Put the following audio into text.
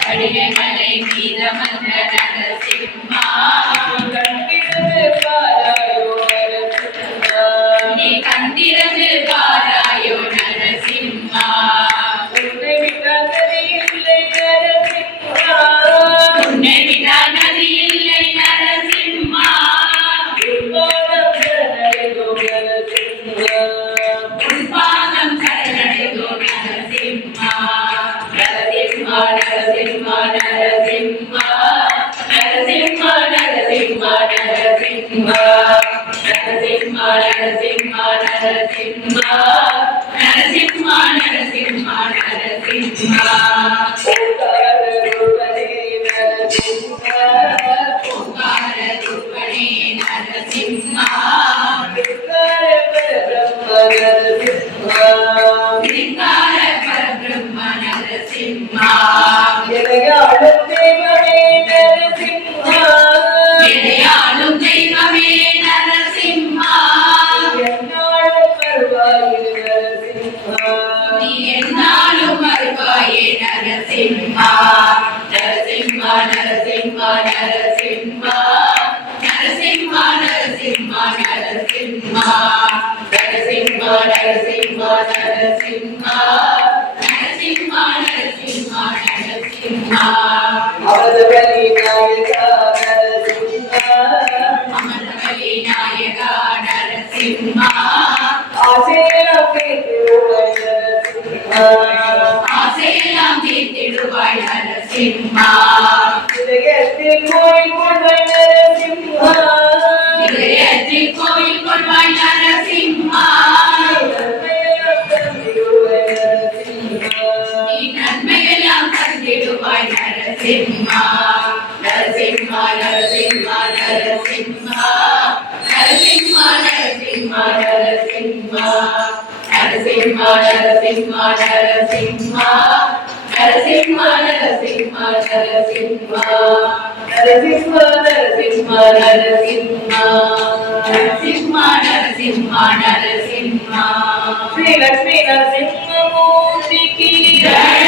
கடிகைகளை மீதமந்த நரசிம்மா நீ கண்டிரது பாராயோ நரசிம்மா உன்னை விடா நதி இல்லை நரசிம்மா உன்பாதம் சரணடைதோ நரசிம்மா நரசிம்மா நரசிம்மா நரசிம்மா நரசிம்மா நரசிம்மா நரசிம்மா நரசிம்மா நரசிம்மா நரசிம்மா நரசிம்மா நரசிம்மா நரசிம்மா ஓங்கார ரூபனே நரசிம்மா விரிங்கார பரபிரம்ம நரசிம்மா இடையாளும் தெய்வமே நரசிம்மா நீ என்னாலும் வருவாயே நரசிம்மா நரசிம்மா நரசிம்மா நரசிம்மா நரசிம்மா நரசிம்மா நரசிம்மா நரசிம்மா நரசிம்மா நரசிம்மா நரசிம்மா நரசிம்மா நரசிம்மா அமரவலி நாயகா நரசிம்மா அமரவலி நாயகா நரசிம்மா ஆசையெல்லாம் தீர்த்திடுவாய் நரசிம்மா இதயத்தில் கோயில் கொள்வாய் நரசிம்மா இதயத்தில் கோயில் கொள்வாய் நரசிம்மா நீ நன்மையெல்லாம் தந்திடுவாய் நரசிம்மா நரசிம்மா நரசிம்மா நரசிம்மா நரசிம்மா நரசிம்மா நரசிம்மா நரசிம்மா நரசிம்மா நரசிம்மா நரசிம்மா நரசிம்மா நரசிம்மா நரசிம்மா நரசிம்மா நரசிம்மா நரசிம்மா நரசிம்மா நரசிம்மா ஸ்ரீ லக்ஷ்மி நரசிம்ம மூர்த்திக்கு ஜெய்.